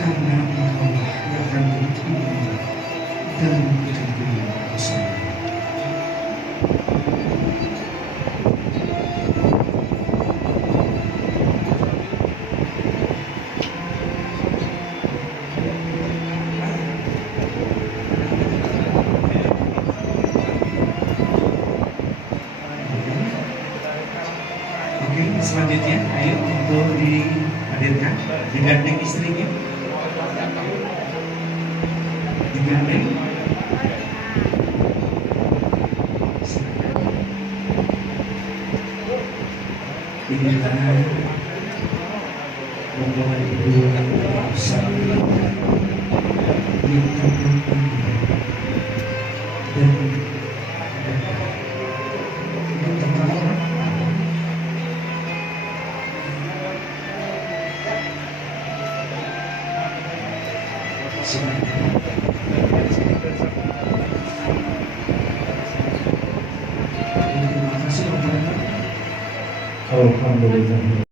karena Engkaulah yang akan menuntun dan memberikan pilihan bersama. Oke, selanjutnya ayo untuk dihadirkan, digandeng istrinya, digandeng. Inilah rombongan ibu bersama kita dan terima kasih. Alhamdulillah.